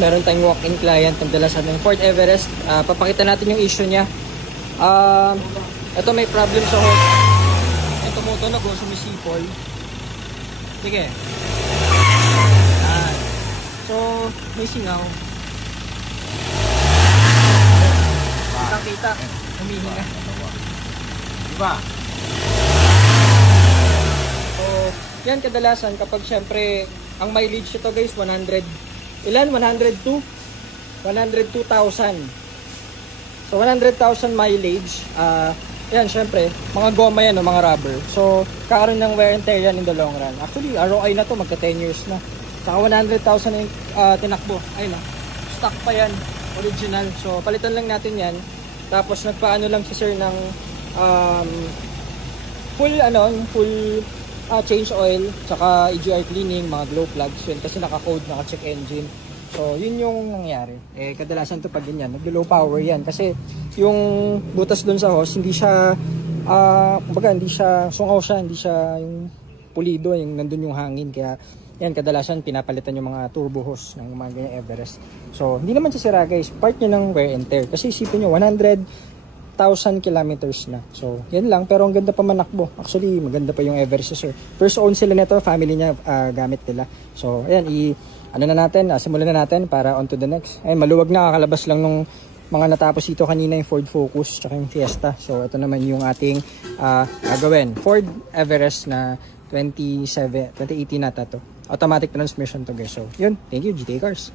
meron tayong walk-in client ng dala sa Ford Everest. Papakita natin yung issue niya. Ito may problem sa hose. Ito tumutunog o sumisipol. Sige. So, may singaw. Kita, humihinga. Diba? So, yan kadalasan kapag syempre, ang mileage ito guys, 100. Ilan? 102? 102,000. So, 100,000 mileage. Yan, syempre, mga goma yan o mga rubber. So, kakaroon ng wear and tear yan in the long run. Actually, ROI na to, magka 10 years na. Saka 100,000 yung tinakbo. Ayun na, stock pa yan. Original. So, palitan lang natin yan. Tapos nagpaano lang si sir ng full change oil, tsaka EGR cleaning, mga glow plugs yun kasi naka-code, naka-check engine. So yun yung nangyari. Kadalasan to pag ganyan, naglo-low power yan kasi yung butas dun sa hose hindi siya kumbaga hindi siya sungaw siya, hindi siya yung pulido, yung nandun yung hangin, kaya yan kadalasan pinapalitan yung mga turbo hose ng mga ganyan Everest. So hindi naman siya sira guys, part niya ng wear and tear kasi isipin nyo 100,000 kilometers na. So yan lang, pero ang ganda pa manakbo. Actually maganda pa yung Everest sir. First own sila nito, family niya gamit nila. So ayan, simulan na natin para on to the next. Ayun, maluwag na, kakalabas lang nung mga natapos ito kanina yung Ford Focus tsaka yung Fiesta. So ito naman yung ating gagawin, Ford Everest na 2018 nata to. Automatic transmission to guys. So yun, thank you GTA Cars.